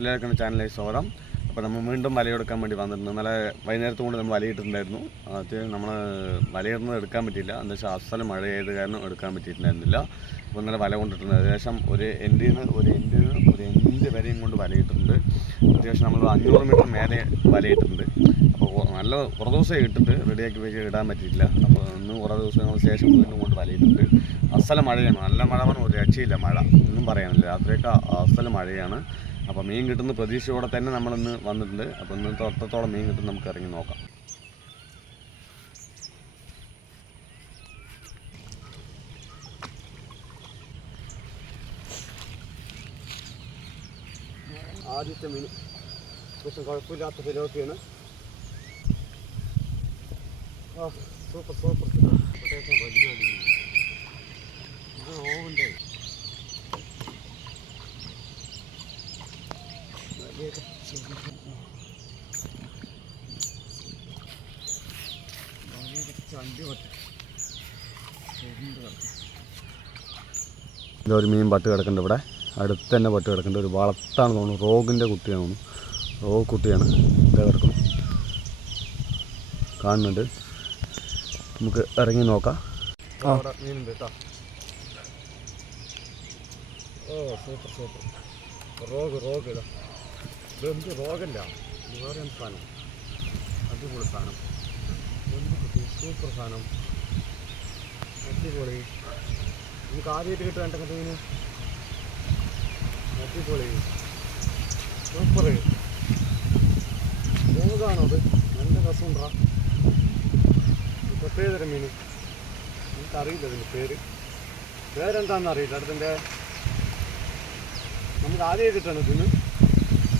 എല്ലാവർക്കും ചാനലിലേക്ക് സ്വാഗതം. അപ്പോൾ നമ്മൾ വീണ്ടും വലയെടുക്കാൻ വേണ്ടി വന്നിട്ടുണ്ട് ഇന്നലെ വൈകുന്നേരത്തും കൊണ്ട് നമ്മൾ വലയിട്ടിട്ടുണ്ടായിരുന്നു അത് നമ്മൾ വലയിടുന്നത് എടുക്കാൻ പറ്റിയില്ല. എന്താ വെച്ചാൽ അസല മഴ ചെയ്ത് കാരണം എടുക്കാൻ പറ്റിയിട്ടുണ്ടായിരുന്നില്ല. അപ്പോൾ ഇന്നലെ വല കൊണ്ടിട്ടുണ്ട്. ഏകദേശം ഒരു എൻഡിൽ നിന്ന് ഒരു എൻഡിൽ നിന്ന് ഒരു എൻഡ് വരെയും കൊണ്ട് വലയിട്ടുണ്ട് അത്യാവശ്യം നമ്മൾ അഞ്ഞൂറ് മീറ്റർ മേലെ വലയിട്ടുണ്ട് അപ്പോൾ നല്ല കുറേ ദിവസം ഇട്ടിട്ട് റെഡിയാക്കി വെച്ച് ഇടാൻ പറ്റിയില്ല അപ്പോൾ ഇന്ന് കുറേ ദിവസങ്ങൾക്ക് ശേഷം വീണ്ടും കൊണ്ട് വലയിട്ടുണ്ട് അസല മഴയാണ്. നല്ല മഴ പറഞ്ഞാൽ ഒരു രക്ഷയില്ല മഴ. ഒന്നും പറയാനില്ല. രാത്രിയൊക്കെ അസല മഴയാണ്. അപ്പോൾ മീൻ കിട്ടുന്ന പ്രതീക്ഷയോടെ തന്നെ നമ്മളിന്ന് വന്നിട്ടുണ്ട്. അപ്പോൾ ഇന്ന് തൊട്ടത്തോളം മീൻ കിട്ടും നമുക്ക് ഇറങ്ങി നോക്കാം. ആദ്യത്തെ മീൻ പക്ഷെ കുഴപ്പമില്ലാത്ത ഫിലോപ്പിയാണ് സൂപ്പർ സൂപ്പർ. വലിയ മീൻ. ഇത് ഓവുണ്ട് ഇതൊരു മീൻ പട്ട് കിടക്കുന്നുണ്ട് ഇവിടെ. അടുത്ത് തന്നെ പട്ട് കിടക്കുന്നുണ്ട്. ഒരു വളർത്താണ് തോന്നുന്നു. റോഗിന്റെ കുട്ടിയാണ് തോന്നുന്നു. റോഗ് കുട്ടിയാണ്. ഇതാ കിടക്കുന്നു. കാണുന്നുണ്ട്. നമുക്ക് ഇറങ്ങി നോക്കാം. ആ. ഓ സൂപ്പർ സൂപ്പർ. റോഗ് റോഗ് ഇതാ. ഇതെന്ത് റോഗല്ല വേറെ സാധനം? അടിപൊളി സാധനം. ബന്ധു കിട്ടി. സൂപ്പർ സാധനം. അടിപൊളി. നമുക്ക് ആദ്യമായിട്ട് കിട്ടുക എന്റെ മീന് അടിപൊളി. സൂപ്പർ. റോഗാണോ അത് നല്ല രസമുണ്ടാ? പ്രത്യേകതരം മീൻ. എനിക്കറിയില്ല ഇതിന്റെ പേര്. പേരെന്താണെന്ന് അറിയില്ല. അടുത്തിന്റെ നമുക്ക് ആദ്യമായി കിട്ടണം ഇതിന്.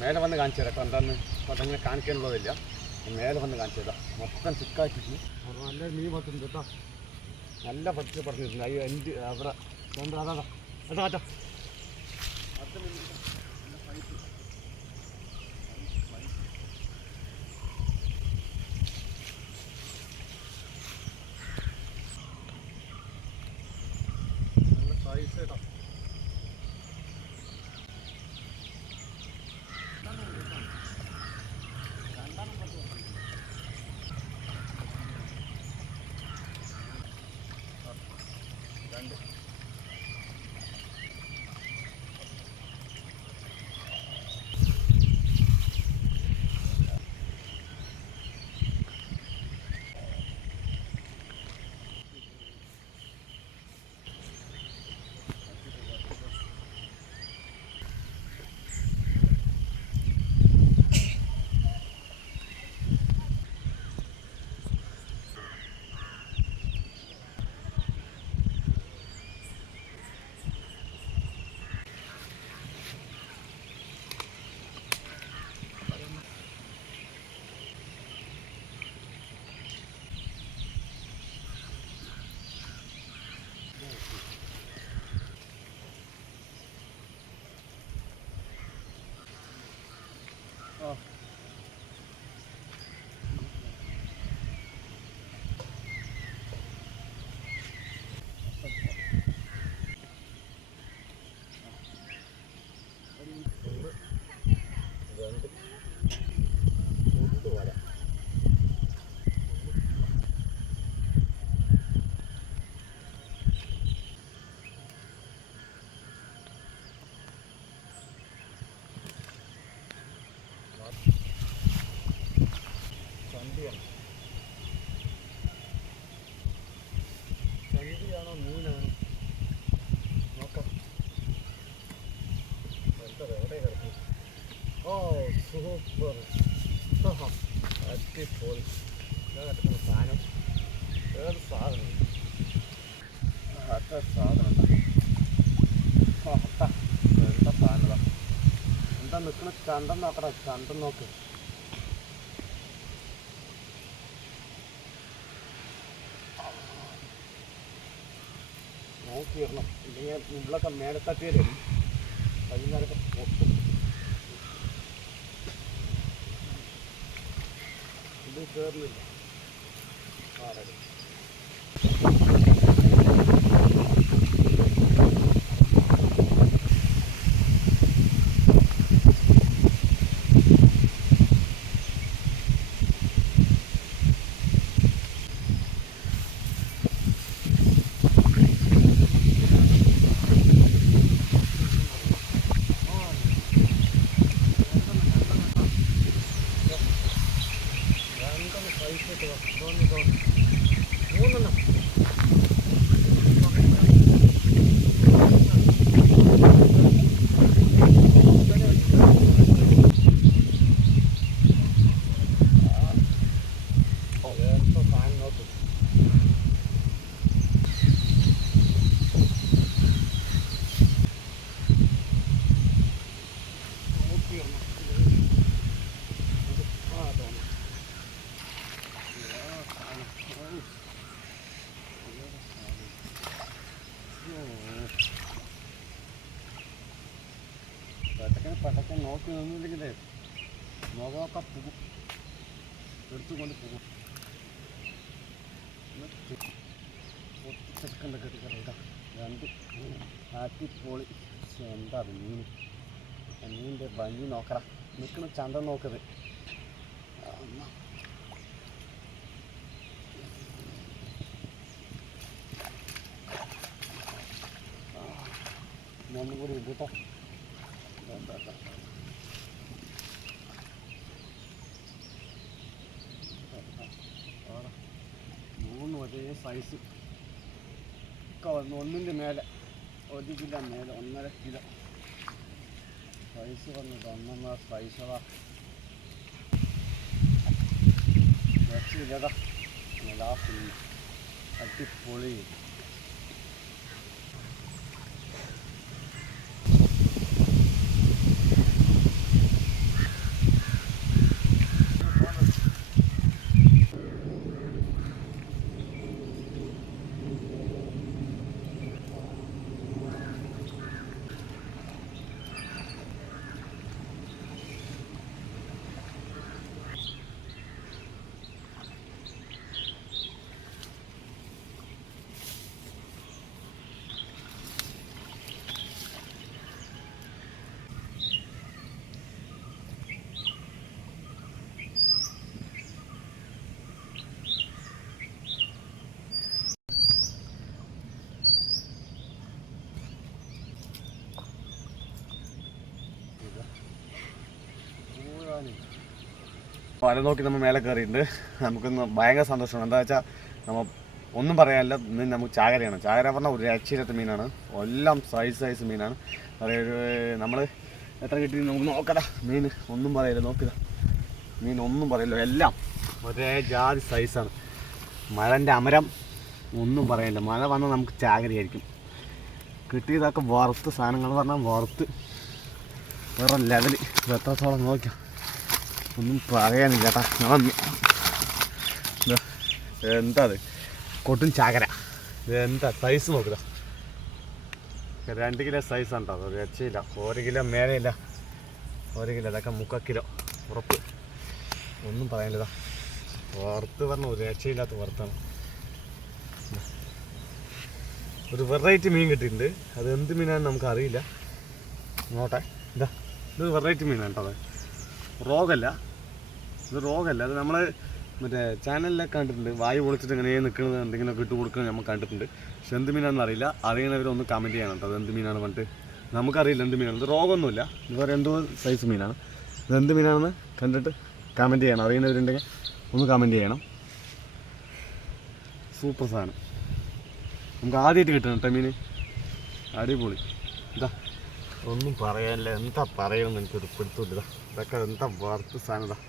മേലെ വന്ന് കാണിച്ചു തരാം കേട്ടോ എന്താന്ന്? അപ്പോൾ അതങ്ങനെ കാണിക്കാനുള്ളതില്ല. മേലെ വന്ന് കാണിച്ചു തരാം മൊത്തം ചിക്കാക്കിട്ട് അപ്പോൾ നല്ല മീൻ പറ്റുന്നുണ്ട് കേട്ടോ. നല്ല പച്ച പറഞ്ഞിട്ടുണ്ട്. അയ്യോ എന്റെ അവിടെ. അതാ അതാ. അതാ അതാ. സൂപ്പർ അടിപൊളി കിടക്കുന്ന സാധനം വേറെ സാധനം അത്ര സാധനം. എന്താ സാധനത എന്താ നിൽക്കണ ചണ്ടം നോക്കടാ ചണ്ടം നോക്ക് നോക്കിയിരണം ഇല്ലെങ്കിൽ മുമ്പിലൊക്കെ മേലെ തട്ടിയാലും പൊട്ടും കയറുന്നില്ല ആറടി. ഇട്ട് വാ. തോന്നി തോന്നി. മൂന്നെണ്ണം ഓ, എന്തോ സാധനം നോക്ക്. നോക്കിയിടണം. ആ, തോന്നി. പട്ടക്കൻ പട്ടക്കൻ നോക്കി നിന്നില്ലെങ്കിലേ മുഖമൊക്കെ പോകും എടുത്തുകൊണ്ട് പോകും പൊട്ടിച്ചെടുക്കണ്ട കെട്ടിക്കട രണ്ട് ആറ്റിപ്പോളി എന്താ അത് മീൻ? മീനിന്റെ ഭംഗി നോക്കറ നിൽക്കണ ചന്ത നോക്കത് ഒന്നും കൂടി ഉണ്ട് വേണ്ട, വേണ്ട. ആടാ. മൂന്നും ഒരേ സൈസ് ഒക്കെ വന്നു ഒന്നിന്റെ മേലെ ഒരു കിലോ മേലെ ഒന്നര കിലോ. സൈസ് വന്നു ഒന്നൊന്നര സൈസതാ രക്ഷയില്ലതാ ലാസ്റ്റ് അടിപൊളി. വല നോക്കി നമ്മൾ മേലെ കയറിയിട്ടുണ്ട്. നമുക്കൊന്ന് ഭയങ്കര സന്തോഷമാണ്. എന്താ വെച്ചാൽ നമ്മൾ ഒന്നും പറയാനില്ല. ഇന്ന് നമുക്ക് ചാകരയാണ്. ചാകര പറഞ്ഞാൽ ഒരു രക്ഷയില്ലാത്ത മീനാണ്. എല്ലാം സൈസ് സൈസ് മീനാണ്. അതായത് നമ്മൾ എത്ര കിട്ടി നമുക്ക് നോക്കടാ. മീൻ ഒന്നും പറയില്ല. നോക്കുക മീൻ ഒന്നും പറയില്ല. എല്ലാം ഒരേ ജാതി സൈസാണ് മഴന്റെ അമരം ഒന്നും പറയില്ല. മഴ വന്നാൽ നമുക്ക് ചാകരയായിരിക്കും. കിട്ടിയതൊക്കെ വറുത്ത് സാധനങ്ങൾ പറഞ്ഞാൽ വറുത്ത്. വേറെ ലെവൽ എത്രത്തോളം നോക്കാം ഒന്നും പറയാനില്ല കേട്ടാ എന്താ അത് കൊട്ടും ചാകര. ഇതെന്താ എന്താ സൈസ് നോക്കുക രണ്ട് കിലോ സൈസ് ഉണ്ടോ? അത് രക്ഷയില്ല ഒരു കിലോ മേലെയില്ല. ഒരു കിലോ ഇതൊക്കെ മുക്കാൽ കിലോ. ഉറപ്പ്. ഒന്നും പറയാനില്ലതാ വറുത്ത് പറഞ്ഞു ഒരു രക്ഷയില്ലാത്ത വറുത്താണ്. ഒരു വെറൈറ്റി മീൻ കിട്ടിയിട്ടുണ്ട്. അത് എന്ത് മീനാണെന്ന് നമുക്ക് അറിയില്ല നോട്ടെ ഇതാ ഇത് വെറൈറ്റി മീനാണ് കേട്ടോ അത്. റോഗല്ല. ഇത് റോഗല്ല അത് നമ്മൾ മറ്റേ ചാനലിലൊക്കെ കണ്ടിട്ടുണ്ട്. വായു പൊളിച്ചിട്ട് ഇങ്ങനെ നിൽക്കുന്നത് എന്തെങ്കിലുമൊക്കെ ഇട്ട് കൊടുക്കുന്നത് നമ്മൾ കണ്ടിട്ടുണ്ട്. പക്ഷെ എന്ത് മീനാണെന്ന് അറിയില്ല. അറിയണവരൊന്ന് കമന്റ് ചെയ്യണം കേട്ടോ. അത് എന്ത് മീനാണ് പറഞ്ഞിട്ട്? നമുക്കറിയില്ല എന്ത് മീനാണ്. ഇത് റോഗൊന്നുമില്ല ഇത് വേറെ എന്തോ സൈസ് മീനാണ്. ഇത് എന്ത് മീനാണെന്ന് കണ്ടിട്ട് കമന്റ് ചെയ്യണം. അറിയണവരുണ്ടെങ്കിൽ ഒന്ന് കമന്റ് ചെയ്യണം. സൂപ്പർ സാധനം. നമുക്ക് ആദ്യമായിട്ട് കിട്ടണം കേട്ടോ മീൻ. അടിപൊളി. ഇതാ. ഒന്നും പറയാനില്ല. എന്താ പറയണമെന്ന് എനിക്കൊരു പിടുത്തമില്ല. ഇതാ. ഇതൊക്കെ എന്താ വറുത്ത് സാധനം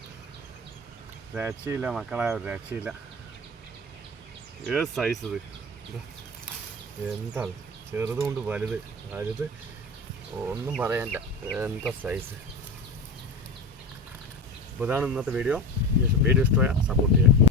രക്ഷയില്ല മക്കളെ ഒരു രക്ഷയില്ല. ഏത് സൈസ് ഇത്. എന്താ ചെറുതുകൊണ്ട് ചെറുത് വലുത്. വലുത് ഒന്നും പറയാനില്ല എന്താ സൈസ് അപ്പോൾ ഇതാണ് ഇന്നത്തെ വീഡിയോ വീഡിയോ ഇഷ്ടമായ സപ്പോർട്ട് ചെയ്യുക